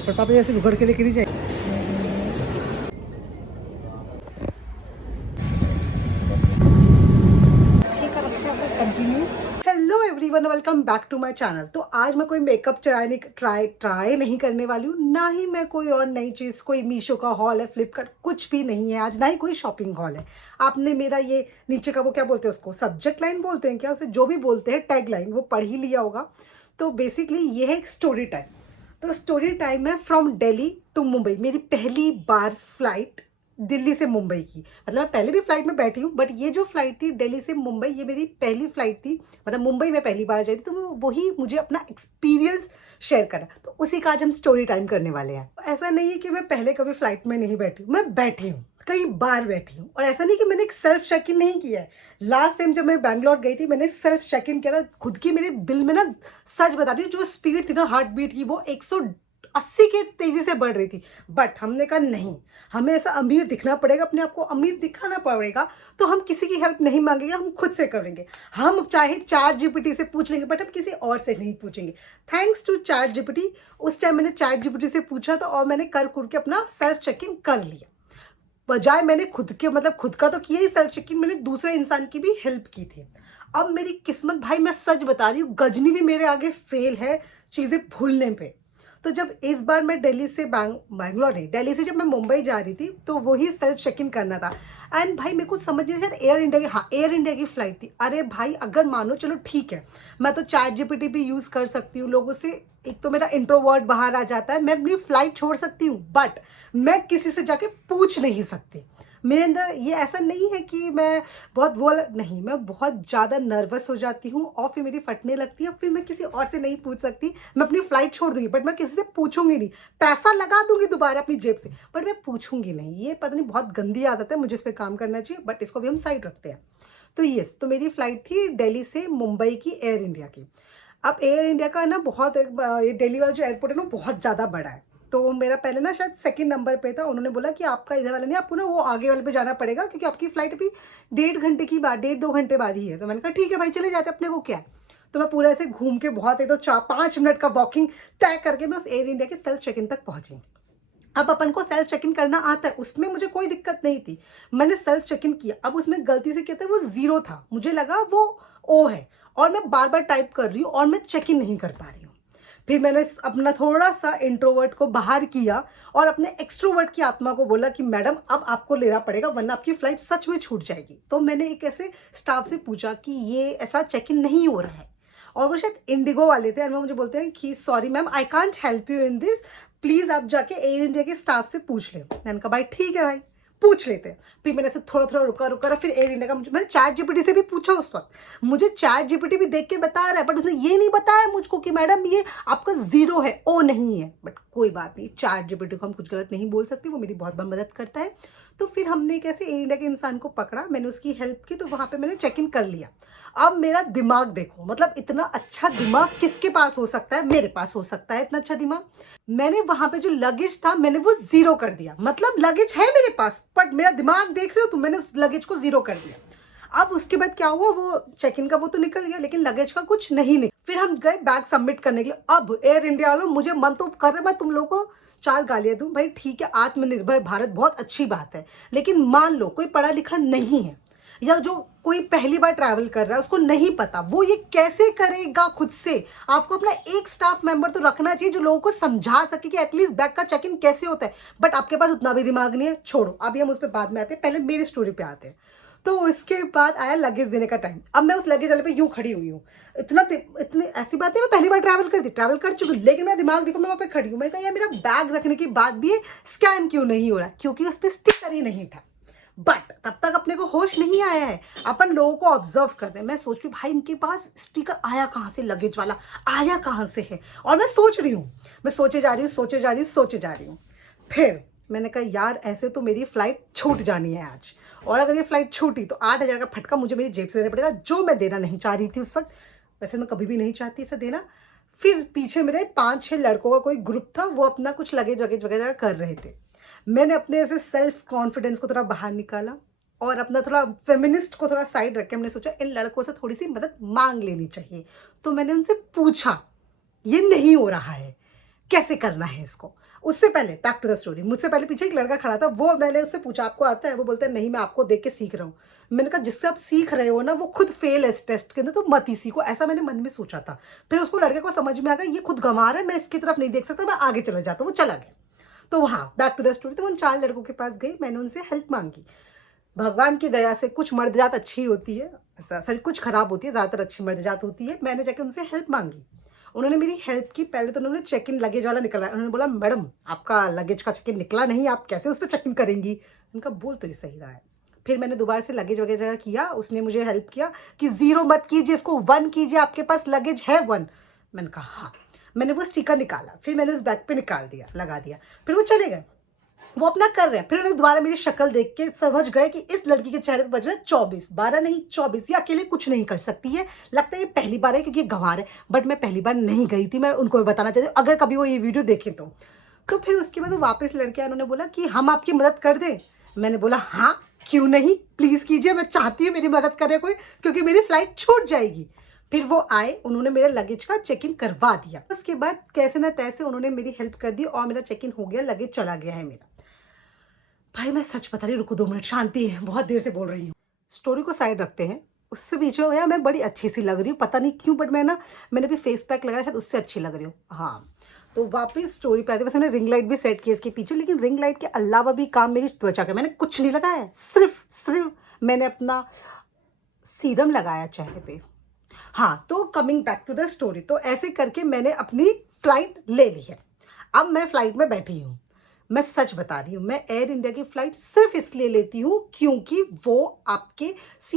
पर पापा ऐसे उघड़ के लेके नहीं जाए। Continue. Hello everyone, welcome back to my channel. तो आज मैं कोई मेकअप ट्राई नहीं करने वाली हूँ, ना ही मैं कोई और नई चीज़, कोई मीशो का हॉल है, फ्लिपकार्ट, कुछ भी नहीं है आज, ना ही कोई शॉपिंग हॉल है। आपने मेरा ये नीचे का वो क्या बोलते हैं उसको, सब्जेक्ट लाइन बोलते हैं क्या उसे, जो भी बोलते हैं टैग लाइन, वो पढ़ ही लिया होगा। तो बेसिकली ये है एक स्टोरी टाइम। तो स्टोरी टाइम है फ्रॉम दिल्ली टू मुंबई। मेरी पहली बार फ्लाइट दिल्ली से मुंबई की, मतलब मैं पहले भी फ्लाइट में बैठी हूँ, बट ये जो फ्लाइट थी दिल्ली से मुंबई, ये मेरी पहली फ्लाइट थी। मतलब मुंबई में पहली बार जाई थी, तो वही मुझे अपना एक्सपीरियंस शेयर करा। तो उसी का आज हम स्टोरी टाइम करने वाले हैं। ऐसा नहीं है कि मैं पहले कभी फ्लाइट में नहीं बैठी हूँ, मैं बैठी हूँ, कई बार बैठी हूँ। और ऐसा नहीं कि मैंने एक सेल्फ चेक इन नहीं किया है। लास्ट टाइम जब मैं बैंगलोर गई थी, मैंने सेल्फ चेक इन किया था खुद की। मेरे दिल में ना, सच बता रही हूँ, जो स्पीड थी ना हार्ट बीट की, वो 180 के तेजी से बढ़ रही थी। बट हमने कहा नहीं, हमें ऐसा अमीर दिखना पड़ेगा, अपने आप को अमीर दिखाना पड़ेगा। तो हम किसी की हेल्प नहीं मांगेंगे, हम खुद से करेंगे। हम चाहे चैट जीपीटी से पूछ लेंगे, बट हम किसी और से नहीं पूछेंगे। थैंक्स टू चैट जीपीटी, उस टाइम मैंने चैट जीपीटी से पूछा था और मैंने कर के अपना सेल्फ चेक इन कर लिया। बजाय मैंने खुद के, मतलब खुद का तो किया ही सेल्फ चेक इन, मैंने दूसरे इंसान की भी हेल्प की थी। अब मेरी किस्मत भाई, मैं सच बता रही हूँ, गजनी भी मेरे आगे फेल है चीज़ें भूलने पे। तो जब इस बार मैं दिल्ली से बैंगलोर नहीं, दिल्ली से जब मैं मुंबई जा रही थी, तो वही सेल्फ चेक इन करना था। एंड भाई मेरे को समझ नहीं था, एयर इंडिया की, हाँ एयर इंडिया की फ्लाइट थी। अरे भाई अगर मानो, चलो ठीक है, मैं तो चैट जीपीटी भी यूज़ कर सकती हूँ लोगों से। एक तो मेरा इंट्रोवर्ट बाहर आ जाता है, मैं अपनी फ्लाइट छोड़ सकती हूँ, बट मैं किसी से जाके पूछ नहीं सकती। मेरे अंदर ये ऐसा नहीं है कि मैं बहुत वो नहीं, मैं बहुत ज़्यादा नर्वस हो जाती हूँ और फिर मेरी फटने लगती है, फिर मैं किसी और से नहीं पूछ सकती। मैं अपनी फ़्लाइट छोड़ दूँगी, बट मैं किसी से पूछूंगी नहीं। पैसा लगा दूंगी दोबारा अपनी जेब से, बट मैं पूछूंगी नहीं। ये पता नहीं, बहुत गंदी आदत है, मुझे इस पर काम करना चाहिए, बट इसको भी हम साइड रखते हैं। तो यस, तो मेरी फ़्लाइट थी दिल्ली से मुंबई की, एयर इंडिया की। अब एयर इंडिया का ना बहुत ये दिल्ली वाला जो एयरपोर्ट है ना, बहुत ज़्यादा बड़ा है। तो मेरा पहले ना शायद सेकंड नंबर पे था। उन्होंने बोला कि आपका इधर वाला नहीं, आपको ना वो आगे वाले पे जाना पड़ेगा, क्योंकि आपकी फ़्लाइट अभी 1.5 घंटे की बाद, 1.5-2 घंटे बाद ही है। तो मैंने कहा ठीक है भाई, चले जाते, अपने को क्या है। तो मैं पूरा ऐसे घूम के, बहुत एक तो 4-5 मिनट का वॉकिंग तय करके मैं उस एयर इंडिया के सेल्फ चेक इन तक पहुंची। अब अपन को सेल्फ चेक इन करना आता है, उसमें मुझे कोई दिक्कत नहीं थी। मैंने सेल्फ चेक इन किया। अब उसमें गलती से क्या था, वो 0 था, मुझे लगा वो ओ है, और मैं बार बार टाइप कर रही हूँ और मैं चेक इन नहीं कर पा रही हूँ। फिर मैंने अपना थोड़ा सा इंट्रोवर्ट को बाहर किया और अपने एक्सट्रोवर्ट की आत्मा को बोला कि मैडम अब आपको लेना पड़ेगा, वरना आपकी फ्लाइट सच में छूट जाएगी। तो मैंने एक ऐसे स्टाफ से पूछा कि ये ऐसा चेक इन नहीं हो रहा है, और वो शायद इंडिगो वाले थे। और वो मुझे बोलते हैं कि sorry ma'am, I can't help you in this, please आप जाके एयर इंडिया के स्टाफ से पूछ लें। मैंने कहा भाई ठीक है भाई, पूछ लेते हैं। फिर मैंने ऐसे थोड़ा थोड़ा रुका रुका फिर एयर इंडिया का, मैंने चैट जीपीटी से भी पूछा उस वक्त। मुझे चैट जीपीटी भी देख के बता रहा है, बट उसने ये नहीं बताया मुझको कि मैडम ये आपका 0 है, ओ नहीं है। बट कोई बात नहीं, चैट जीपीटी को हम कुछ गलत नहीं बोल सकते, वो मेरी बहुत बड़ी मदद करता है। तो फिर हमने कैसे एयर इंडिया के इंसान को पकड़ा, मैंने उसकी हेल्प की, तो वहाँ पे मैंने चेक इन कर लिया। अब मेरा दिमाग देखो, मतलब इतना अच्छा दिमाग किसके पास हो सकता है, मेरे पास हो सकता है इतना अच्छा दिमाग। मैंने वहां पे जो लगेज था, मैंने वो 0 कर दिया। मतलब लगेज है मेरे पास, बट मेरा दिमाग देख रहे हो तुम, मैंने उस लगेज को 0 कर दिया। अब उसके बाद क्या हुआ, वो चेक इन का वो तो निकल गया, लेकिन लगेज का कुछ नहीं। फिर हम गए बैग सबमिट करने के लिए। अब एयर इंडिया वालों, मुझे मन तो कर रहा है मैं तुम लोगों को 4 गालियां दूं। भाई ठीक है, आत्मनिर्भर भारत बहुत अच्छी बात है, लेकिन मान लो कोई पढ़ा लिखा नहीं है, या जो कोई पहली बार ट्रैवल कर रहा है, उसको नहीं पता वो ये कैसे करेगा खुद से। आपको अपना एक स्टाफ मेंबर तो रखना चाहिए जो लोगों को समझा सके कि एटलीस्ट बैग का चेक इन कैसे होता है। बट आपके पास उतना भी दिमाग नहीं है, छोड़ो, अभी हम उस पर बाद में आते हैं, पहले मेरी स्टोरी पे आते हैं। तो उसके बाद आया लगेज देने का टाइम। अब मैं उस लगेज वाले पे यूं खड़ी हुई हूँ। इतनी ऐसी बात है, मैं पहली बार ट्रैवल कर चुकी हूँ, लेकिन मेरा दिमाग देखो, मैं वहाँ पे खड़ी हूँ। मैंने कहा यार, मेरा बैग रखने के बाद भी ये स्कैन क्यों नहीं हो रहा, क्योंकि उस पर स्टिकर ही नहीं था। बट तब तक अपने को होश नहीं आया है, अपन लोगों को ऑब्जर्व कर रहे हैं। मैं सोच रही हूँ भाई, इनके पास स्टिकर आया कहाँ से, लगेज वाला आया कहाँ से है। और मैं सोच रही हूँ, मैं सोचे जा रही हूँ। फिर मैंने कहा यार, ऐसे तो मेरी फ्लाइट छूट जानी है आज, और अगर ये फ्लाइट छूटी तो 8,000 का फटका मुझे मेरी जेब से देना पड़ेगा, जो मैं देना नहीं चाह रही थी उस वक्त। वैसे मैं कभी भी नहीं चाहती इसे देना। फिर पीछे मेरे 5-6 लड़कों का कोई ग्रुप था, वो अपना कुछ लगेज वगैरह वगैरह कर रहे थे। मैंने अपने ऐसे सेल्फ कॉन्फिडेंस को थोड़ा बाहर निकाला और अपना थोड़ा फेमिनिस्ट को थोड़ा साइड रख के हमने सोचा इन लड़कों से थोड़ी सी मदद मांग लेनी चाहिए। तो मैंने उनसे पूछा, ये नहीं हो रहा है, कैसे करना है इसको। उससे पहले बैक टू द स्टोरी, मुझसे पहले पीछे एक लड़का खड़ा था, वो मैंने उससे पूछा आपको आता है? वो बोलता है नहीं मैं आपको देख के सीख रहा हूँ। मैंने कहा जिससे आप सीख रहे हो ना वो खुद फेल है इस टेस्ट के अंदर, तो मत ही सीखो, ऐसा मैंने मन में सोचा था। फिर उसको लड़के को समझ में आ गया ये खुद गंवा रहा है, मैं इसकी तरफ नहीं देख सकता, मैं आगे चला जाता हूँ। वो चला गया। तो हाँ, बैक टू द स्टोरी, तो मैं उन 4 लड़कों के पास गई, मैंने उनसे हेल्प मांगी। भगवान की दया से कुछ मर्द जात अच्छी होती है, सॉरी कुछ खराब होती है, ज़्यादातर अच्छी मर्द जात होती है। मैंने जाके उनसे हेल्प मांगी, उन्होंने मेरी हेल्प की। पहले तो उन्होंने चेक इन लगेज वाला निकला, उन्होंने बोला मैडम आपका लगेज का चेक इन निकला नहीं, आप कैसे उस पर चेक इन करेंगी? उनका बोल तो ये सही रहा है। फिर मैंने दोबारा से लगेज वगैरह किया, उसने मुझे हेल्प किया कि 0 मत कीजिए, इसको 1 कीजिए, आपके पास लगेज है 1। मैंने कहा हाँ। मैंने वो स्टिकर निकाला, फिर मैंने उस बैग पे निकाल दिया, लगा दिया, फिर वो चले गए, वो अपना कर रहे हैं। फिर उन्होंने दोबारा मेरी शक्ल देख के समझ गए कि इस लड़की के चेहरे पे बज रहे हैं 24, 12 नहीं 24, ये अकेले कुछ नहीं कर सकती है, लगता है ये पहली बार है क्योंकि ये गंवार है। बट मैं पहली बार नहीं गई थी, मैं उनको भी बताना चाहती हूँ अगर कभी वो ये वीडियो देखें तो फिर उसके बाद वो वापस लड़के आए, उन्होंने बोला कि हम आपकी मदद कर दें। मैंने बोला हाँ क्यों नहीं, प्लीज़ कीजिए, मैं चाहती हूँ मेरी मदद करे कोई, क्योंकि मेरी फ्लाइट छूट जाएगी। फिर वो आए, उन्होंने मेरे लगेज का चेक इन करवा दिया। उसके बाद कैसे ना तैसे उन्होंने मेरी हेल्प कर दी और मेरा चेक इन हो गया, लगेज चला गया है मेरा। भाई मैं सच बता रही हूँ, रुको 2 मिनट, शांति है, बहुत देर से बोल रही हूँ। स्टोरी को साइड रखते हैं, उससे बीच में यार मैं बड़ी अच्छी सी लग रही हूँ, पता नहीं क्यों, बट मैंने भी फेस पैक लगाया, शायद उससे अच्छी लग रही हूँ। हाँ, तो वापस स्टोरी पे आते, वैसे मैंने रिंग लाइट भी सेट की इसके पीछे, लेकिन रिंग लाइट के अलावा भी काम मेरी त्वचा का, मैंने कुछ नहीं लगाया है, सिर्फ मैंने अपना सीरम लगाया चेहरे पे। हाँ, तो coming back to the story, तो ऐसे करके मैंने अपनी फ्लाइट ले ली है। अब मैं फ्लाइट में बैठी हूँ, मैं सच बता रही हूँ, मैं एयर इंडिया की फ़्लाइट सिर्फ इसलिए लेती हूँ क्योंकि वो आपके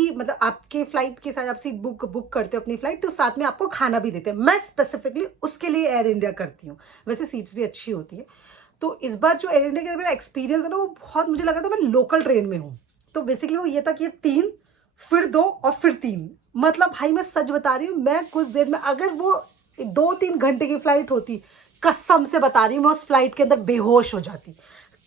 मतलब आपके फ़्लाइट के साथ आप सीट बुक करते हो अपनी फ़्लाइट, तो साथ में आपको खाना भी देते हैं। मैं स्पेसिफिकली उसके लिए एयर इंडिया करती हूँ। वैसे सीट्स भी अच्छी होती है। तो इस बार जो एयर इंडिया का मेरा एक्सपीरियंस है ना, वो बहुत मुझे लग रहा था मैं लोकल ट्रेन में हूँ। तो बेसिकली वो ये था कि ये 3 फिर 2 और फिर 3, मतलब भाई मैं सच बता रही हूँ, मैं कुछ देर में, अगर वो 2-3 घंटे की फ़्लाइट होती, कसम से बता रही हूँ मैं उस फ्लाइट के अंदर बेहोश हो जाती।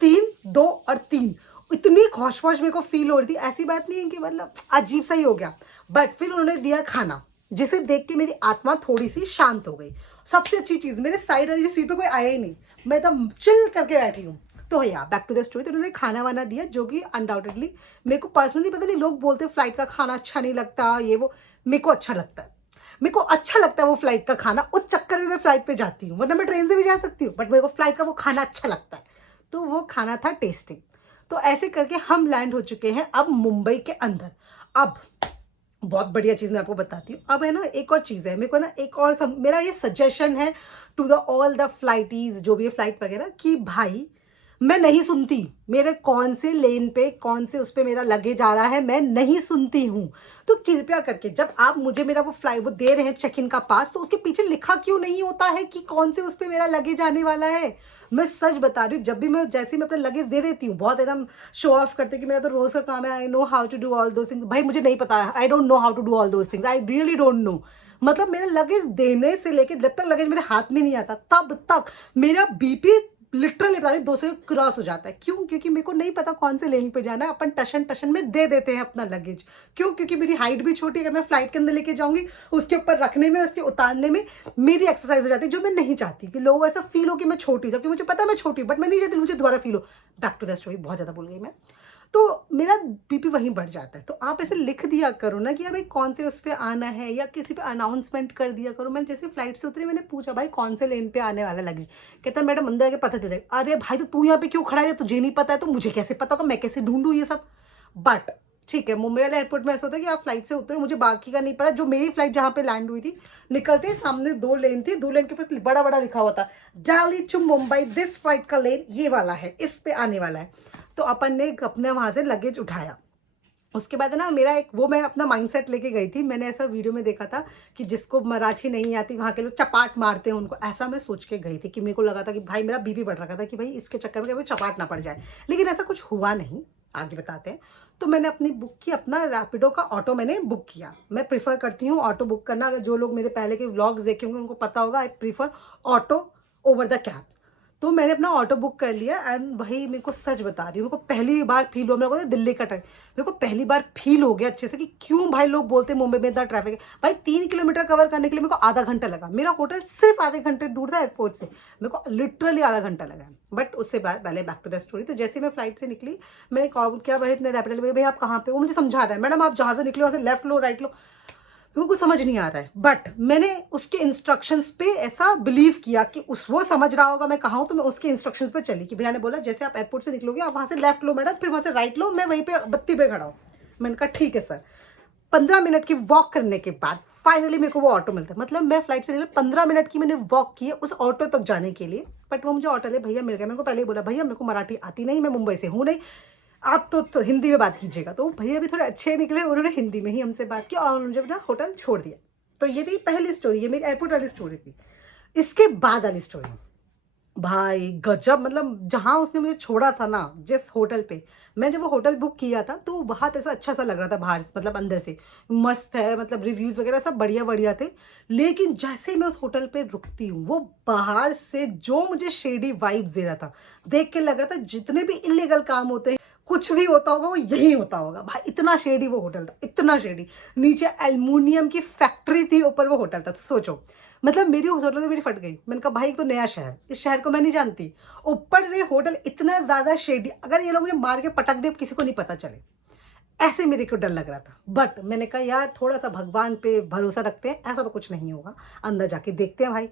3, 2 और 3, इतनी होश-वोश मेरे को फील हो रही थी। ऐसी बात नहीं है कि मतलब अजीब सा ही हो गया। बट फिर उन्होंने दिया खाना, जिसे देख के मेरी आत्मा थोड़ी-सी शांत हो गई। सबसे अच्छी चीज़, मेरे साइड वाली सीट पे कोई आया ही नहीं, मैं एकदम चिल करके बैठी हूँ। तो या बैक टू द स्टोरी, तो उन्होंने खाना-वाना दिया, जो कि अनडाउटेडली मेरे को पर्सनली, पता नहीं लोग बोलते हैं फ्लाइट का खाना अच्छा नहीं लगता, ये वो, मेरे को अच्छा लगता है। मेरे को अच्छा लगता है वो फ्लाइट का खाना, उस चक्कर में मैं फ्लाइट पे जाती हूँ, वरना मैं ट्रेन से भी जा सकती हूँ, बट मेरे को फ्लाइट का वो खाना अच्छा लगता है। तो वो खाना था टेस्टी। तो ऐसे करके हम लैंड हो चुके हैं अब मुंबई के अंदर। अब बहुत बढ़िया चीज़ मैं आपको बताती हूँ। अब है ना एक और चीज़ है, मेरे को ना एक और मेरा ये सजेशन है टू द ऑल द फ्लाइटीज़, जो भी है फ्लाइट वगैरह, कि भाई मैं नहीं सुनती मेरे कौन से लेन पे, कौन से उस पे मेरा लगेज आ रहा है, मैं नहीं सुनती हूँ। तो कृपया करके जब आप मुझे मेरा वो दे रहे हैं चेक इन का पास, तो उसके पीछे लिखा क्यों नहीं होता है कि कौन से उस पे मेरा लगेज आने वाला है। मैं सच बता रही हूँ, जब भी मैं, जैसे मैं अपना लगेज दे देती हूँ, बहुत एकदम शो ऑफ करते कि मेरा तो रोज़ का काम है, I know how to do all those things. भाई मुझे नहीं पता, I don't know how to do all those things, I really don't know. मतलब मेरा लगेज देने से लेके जब तक लगेज मेरे हाथ में नहीं आता, तब तक मेरा बीपी लिटरली बता रही 200 क्रॉस हो जाता है। क्यों? क्योंकि मेरे को नहीं पता कौन से लेन पे जाना है, अपन टशन टशन में दे देते हैं अपना लगेज। क्यों? क्योंकि मेरी हाइट भी छोटी है, अगर मैं फ्लाइट के अंदर लेके जाऊंगी, उसके ऊपर रखने में, उसके उतारने में मेरी एक्सरसाइज हो जाती है, जो मैं नहीं चाहती कि लोगों को ऐसा फील हो कि मैं छोटी हूँ, जबकि मुझे पता है मैं छोटी हूँ, बट मैं नहीं चाहती मुझे दोबारा फील हो। बैक टू द स्टोरी, बहुत ज़्यादा बोल गई मैं। तो मेरा बीपी वहीं बढ़ जाता है। तो आप ऐसे लिख दिया करो ना कि यार भाई कौन से उस पर आना है, या किसी पे अनाउंसमेंट कर दिया करो। मैं जैसे फ्लाइट से उतरी, मैंने पूछा भाई कौन से लेन पे आने वाला लगेज, कहता है मैडम अंदर आके पता चल जाएगा। अरे भाई तो तू यहाँ पे क्यों खड़ा है, तुझे नहीं पता है तो मुझे कैसे पता होगा, मैं कैसे ढूंढूँ ये सब। बट ठीक है, मुंबई वाले एयरपोर्ट में ऐसा होता है कि आप फ्लाइट से उतरे, मुझे बाकी का नहीं पता। जो मेरी फ्लाइट जहाँ पे लैंड हुई थी, निकलते ही सामने 2 लेन थी, 2 लेन के ऊपर बड़ा बड़ा लिखा हुआ था Delhi to Mumbai, this flight का लेन ये वाला है, इस पे आने वाला है। तो अपन ने अपने वहाँ से लगेज उठाया। उसके बाद है ना मेरा एक वो, मैं अपना माइंडसेट लेके गई थी। मैंने ऐसा वीडियो में देखा था कि जिसको मराठी नहीं आती वहाँ के लोग चपाट मारते हैं उनको, ऐसा मैं सोच के गई थी कि मेरे को लगा था कि भाई मेरा बीपी बढ़ रखा था कि भाई इसके चक्कर में कभी चपाट ना पड़ जाए, लेकिन ऐसा कुछ हुआ नहीं, आगे बताते हैं। तो मैंने अपनी बुक की, अपना रैपिडो का ऑटो मैंने बुक किया। मैं प्रीफर करती हूँ ऑटो बुक करना, अगर जो लोग मेरे पहले के व्लॉग्स देखे होंगे उनको पता होगा, I prefer auto over the cab. तो मैंने अपना ऑटो बुक कर लिया एंड भाई मेरे को सच बता रही हूँ, मेरे को पहली बार फील हुआ, मेरे को दिल्ली का टाइम, मेरे को पहली बार फील हो गया अच्छे से कि क्यों भाई लोग बोलते हैं मुंबई में इतना ट्रैफिक है। भाई 3 किलोमीटर कवर करने के लिए मेरे को आधा घंटा लगा, मेरा होटल सिर्फ आधे घंटे दूर था एयरपोर्ट से, मेरे को लिटरली आधा घंटा लगा। बट उससे बाद पहले बैक टू द स्टोरी, तो जैसे मैं फ्लाइट से निकली, मैंने कॉल किया भाई अपने रैपिडो, भाई आप कहाँ पे, वो मुझे समझा रहा है मैडम आप जहाँ से निकले वहाँ से लेफ्ट लो राइट लो, मेरे को कुछ समझ नहीं आ रहा है। बट मैंने उसके इंस्ट्रक्शंस पे ऐसा बिलीव किया कि उस वो समझ रहा होगा मैं कहाँ हूँ, तो मैं उसके इंस्ट्रक्शंस पे चली कि भैया ने बोला जैसे आप एयरपोर्ट से निकलोगे आप वहाँ से लेफ्ट लो मैडम, फिर वहाँ से राइट लो, मैं वहीं पे बत्ती पे खड़ा हूँ। मैंने कहा ठीक है सर। 15 मिनट की वॉक करने के बाद फाइनली मेरे को वो ऑटो मिलता है। मतलब मैं फ्लाइट से निकली 15 मिनट की मैंने वॉक की है उस ऑटो तक जाने के लिए, बट वो मुझे ऑटो ले भैया मिल गया। मेरे को पहले ही बोला भैया मेरे को मराठी आती नहीं, मैं मुंबई से हूँ नहीं, आप तो हिंदी में बात कीजिएगा। तो भैया भी थोड़े अच्छे निकले, उन्होंने हिंदी में ही हमसे बात की और उन्होंने अपना होटल छोड़ दिया। तो ये थी पहली स्टोरी, ये मेरी एयरपोर्ट वाली स्टोरी थी। इसके बाद वाली स्टोरी भाई गजब, मतलब जहाँ उसने मुझे छोड़ा था ना, जिस होटल पे मैं जब वो होटल बुक किया था तो बहुत ऐसा अच्छा सा लग रहा था बाहर से, मतलब अंदर से मस्त है, मतलब रिव्यूज़ वगैरह सब बढ़िया बढ़िया थे। लेकिन जैसे ही मैं उस होटल पे रुकती हूँ, वो बाहर से जो मुझे शेडी वाइब्स दे रहा था, देख के लग रहा था जितने भी इलीगल काम होते हैं, कुछ भी होता होगा वो यही होता होगा। भाई इतना शेडी वो होटल था, इतना शेडी। नीचे एल्युमिनियम की फैक्ट्री थी, ऊपर वो होटल था। तो सोचो, मतलब मेरी उस होटल से मेरी फट गई। मैंने कहा भाई तो नया शहर, इस शहर को मैं नहीं जानती, ऊपर से होटल इतना ज़्यादा शेडी, अगर ये लोग मुझे मार के पटक दे किसी को नहीं पता चले, ऐसे मेरे को डर लग रहा था। बट मैंने कहा यार थोड़ा सा भगवान पे भरोसा रखते हैं, ऐसा तो कुछ नहीं होगा, अंदर जाके देखते हैं भाई।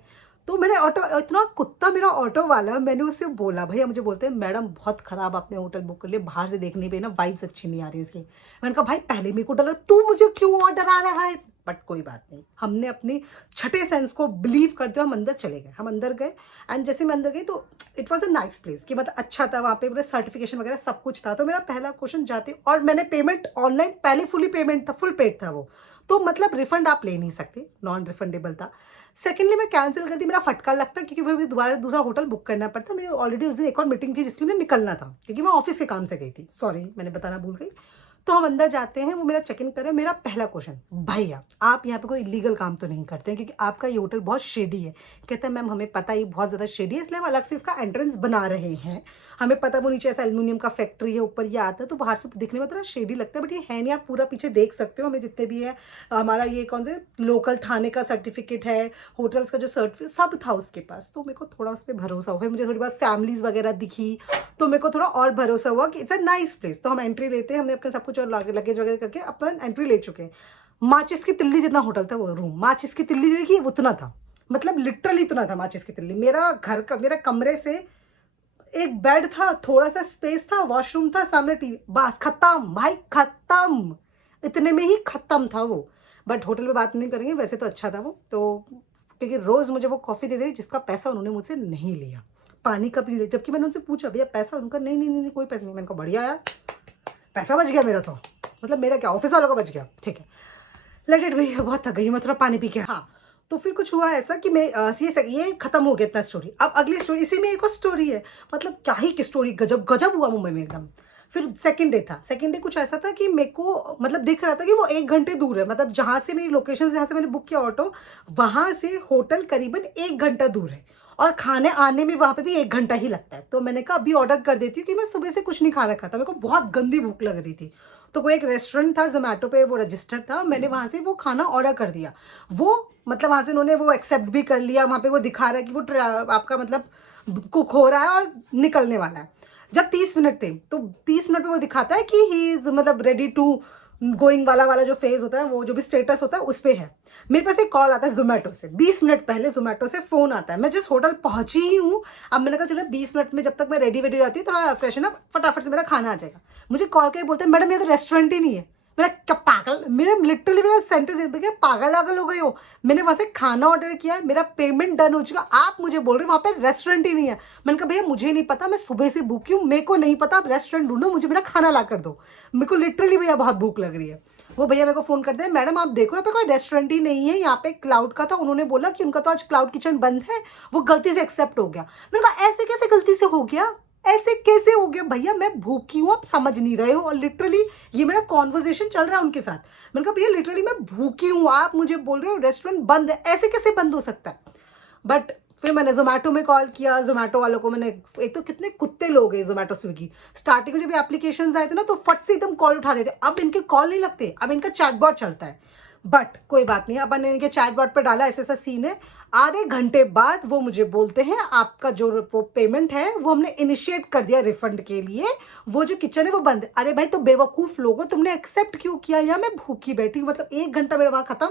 तो मैंने ऑटो, इतना कुत्ता मेरा ऑटो वाला, मैंने उससे बोला भैया, मुझे बोलते हैं मैडम बहुत ख़राब आपने होटल बुक कर लिया, बाहर से देखने पे ना वाइब्स अच्छी नहीं आ रही इसलिए। मैंने कहा भाई पहले मेरे को डरा, तू मुझे क्यों और डरा रहा है। बट कोई बात नहीं, हमने अपनी छठे सेंस को बिलीव करते हुए हम अंदर चले गए। हम अंदर गए एंड जैसे मैं अंदर गई तो it was a nice place, कि मतलब अच्छा था, वहाँ पे पूरा सर्टिफिकेशन वगैरह सब कुछ था। तो मेरा पहला क्वेश्चन जाते, और मैंने पेमेंट ऑनलाइन पहले फुली पेमेंट था, फुल पेड था वो, तो मतलब रिफंड आप ले नहीं सकते, नॉन रिफंडेबल था। सेकेंडली मैं कैंसिल कर दी, मेरा फटकार लगता क्योंकि मुझे दोबारा दूसरा होटल बुक करना पड़ता। मेरी ऑलरेडी उस दिन एक और मीटिंग थी जिसलिए मुझे निकलना था, क्योंकि मैं ऑफिस के काम से गई थी, सॉरी मैंने बताना भूल गई। तो हम अंदर जाते हैं, वो मेरा चेक इन कर रहे हैं। मेरा पहला क्वेश्चन, भैया आप यहाँ पे कोई इलीगल काम तो नहीं करते हैं, क्योंकि आपका ये होटल बहुत शेडी है। कहता है मैम हमें पता ही बहुत ज़्यादा शेडी है, इसलिए हम अलग से इसका एंट्रेंस बना रहे हैं, हमें पता वो नीचे ऐसा एल्युमिनियम का फैक्ट्री है, ऊपर ये आता है, तो बाहर से दिखने में थोड़ा शेडी लगता है, बट ये है नहीं, आप पूरा पीछे देख सकते हो। हमें जितने भी है, हमारा ये कौन से लोकल थाने का सर्टिफिकेट है, होटल्स का जो सर्टिफिकेट सब था उसके पास। तो मेरे को थोड़ा उस पर भरोसा हुआ, मुझे थोड़ी बहुत फैमिलीज वगैरह दिखी, तो मेरे को थोड़ा और भरोसा हुआ कि इट्स अ नाइस प्लेस। तो हम एंट्री लेते हैं, हमने अपने सब कुछ और लगेज वगैरह करके अपन एंट्री ले चुके हैं। माचिस की तिल्ली जितना होटल था वो रूम, माचिस की तिल्ली देखिए उतना था, मतलब लिटरली इतना था माचिस की तिल्ली। मेरा घर का, मेरा कमरे से एक बेड था, थोड़ा सा स्पेस था, वॉशरूम था, सामने टीवी, बस खत्म भाई खत्म, इतने में ही खत्म था वो। बट होटल में बात नहीं करेंगे, वैसे तो अच्छा था वो। तो क्योंकि रोज़ मुझे वो कॉफ़ी दे दी जिसका पैसा उन्होंने मुझसे नहीं लिया, पानी का पी लिया, जबकि मैंने उनसे पूछा भैया पैसा, उनका नहीं नहीं नहीं कोई पैसा नहीं। मैंने कहा बढ़िया यार, पैसा बच गया मेरा, तो मतलब मेरा क्या ऑफिस वालों का बच गया, ठीक है लेट इट भैया, बहुत थक गई मैं, थोड़ा पानी पी के। हाँ तो फिर कुछ हुआ ऐसा कि मैं ये खत्म हो गया इतना स्टोरी। अब अगली स्टोरी, इसी में एक और स्टोरी है, मतलब क्या ही की स्टोरी, गजब गजब हुआ मुंबई में एकदम। फिर सेकंड डे था, सेकंड डे कुछ ऐसा था कि मेरे को मतलब दिख रहा था कि वो 1 घंटे दूर है, मतलब जहाँ से मेरी लोकेशन, जहाँ से मैंने बुक किया ऑटो, वहाँ से होटल करीबन 1 घंटा दूर है, और खाने आने में वहाँ पे भी 1 घंटा ही लगता है। तो मैंने कहा अभी ऑर्डर कर देती हूँ, कि मैं सुबह से कुछ नहीं खा रखा था, मेरे को बहुत गंदी भूख लग रही थी। तो कोई एक रेस्टोरेंट था, जोमेटो पे वो रजिस्टर्ड था, मैंने वहाँ से वो खाना ऑर्डर कर दिया। वो मतलब वहाँ से उन्होंने वो एक्सेप्ट भी कर लिया, वहाँ पे वो दिखा रहा है कि वो आपका मतलब कुक हो रहा है और निकलने वाला है। जब 30 मिनट थे तो 30 मिनट में वो दिखाता है कि ही इज़ मतलब रेडी टू गोइंग वाला जो फेज होता है, वो जो भी स्टेटस होता है उस पर है। मेरे पास एक कॉल आता है जोमेटो से, 20 मिनट पहले जोमेटो से फ़ोन आता है, मैं जिस होटल पहुंची ही हूँ। अब मैंने कहा चलो 20 मिनट में जब तक मैं रेडी वेडी हो जाती हूँ, थोड़ा फ्रेशन अप, फटाफट से मेरा खाना आ जाएगा। मुझे कॉल करके बोलते हैं मैडम ये तो रेस्टोरेंट ही नहीं है। मेरा क्या पागल, मेरा लिटरली मेरा सेंटेंस क्या पागल आगल हो गई हो, मैंने वहाँ से खाना ऑर्डर किया है, मेरा पेमेंट डन हो चुका, आप मुझे बोल रहे हो वहाँ पे रेस्टोरेंट ही नहीं है। मैंने कहा भैया मुझे नहीं पता, मैं सुबह से भूख हूँ, मेरे को नहीं पता, आप रेस्टोरेंट ढूंढो, मुझे मेरा खाना ला कर दो, मेरे को लिटरली भैया बहुत भूख लग रही है। वो भैया मेरे को फ़ोन करते हैं मैडम आप देखो यहाँ पे कोई रेस्टोरेंट ही नहीं है, यहाँ पे क्लाउड का था, उन्होंने बोला कि उनका तो आज क्लाउड किचन बंद है, वो गलती से एक्सेप्ट हो गया। मैंने कहा ऐसे कैसे गलती से हो गया, ऐसे कैसे हो गया भैया, मैं भूखी हूँ, आप समझ नहीं रहे हो, और लिटरली ये मेरा कॉन्वर्जेशन चल रहा है उनके साथ। मैंने कहा भैया लिटरली मैं भूखी हूँ, आप मुझे बोल रहे हो रेस्टोरेंट बंद है, ऐसे कैसे बंद हो सकता है। बट फिर मैंने जोमेटो में कॉल किया, जोमेटो वालों को मैंने, एक तो कितने कुत्ते लोग हैं जोमेटो स्विगी, स्टार्टिंग में जब एप्लीकेशन आए थे ना तो फट से एकदम कॉल उठा देते, अब इनके कॉल नहीं लगते, अब इनका चैटबॉट चलता है। बट कोई बात नहीं, अपन ने इनके चैटबॉट पर डाला ऐसा ऐसा सीन है। आधे घंटे बाद वो मुझे बोलते हैं आपका जो पेमेंट है वो हमने इनिशिएट कर दिया रिफंड के लिए, वो जो किचन है वो बंद है। अरे भाई तो बेवकूफ़ लोगो, तुमने एक्सेप्ट क्यों किया, या मैं भूखी बैठी हूँ, मतलब 1 घंटा मेरा वहाँ खत्म।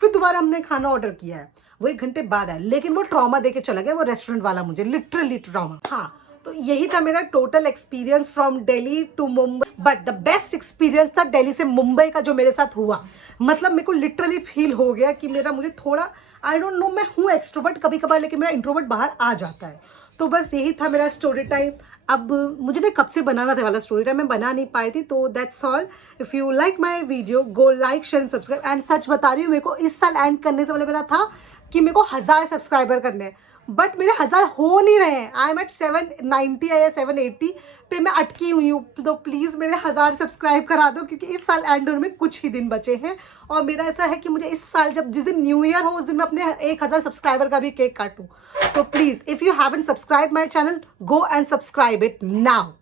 फिर दोबारा हमने खाना ऑर्डर किया है, वो 1 घंटे बाद आया, लेकिन वो ट्रॉमा दे के चला गया वो रेस्टोरेंट वाला, मुझे लिटरली ट्रॉमा। हाँ, तो यही था मेरा total experience from Delhi to Mumbai. But the best experience था दिल्ली से मुंबई का जो मेरे साथ हुआ। मतलब मेरे को लिटरली फील हो गया कि मेरा, मुझे थोड़ा, आई डोंट नो, मैं हूँ एक्सट्रोवर्ट कभी कभार, लेकिन मेरा इंट्रोवर्ट बाहर आ जाता है। तो बस यही था मेरा स्टोरी टाइम। अब मुझे ना कब से बनाना था वाला स्टोरी टाइम, मैं बना नहीं पाई थी, तो that's all. If you like my video go like share and subscribe. And such बता रही हूँ, मेरे को इस साल एंड करने से पहले मेरा था कि मेरे को 1000 सब्सक्राइबर करने हैं, बट मेरे 1000 हो नहीं रहे हैं। आई एम एट 790 या 780 पे मैं अटकी हुई हूँ। तो प्लीज़ मेरे 1000 सब्सक्राइब करा दो, क्योंकि इस साल एंड में कुछ ही दिन बचे हैं। और मेरा ऐसा है कि मुझे इस साल जब जिस दिन न्यू ईयर हो उस दिन मैं अपने 1000 सब्सक्राइबर का भी केक काटूँ। तो please if you haven't subscribe my channel, go and subscribe it now.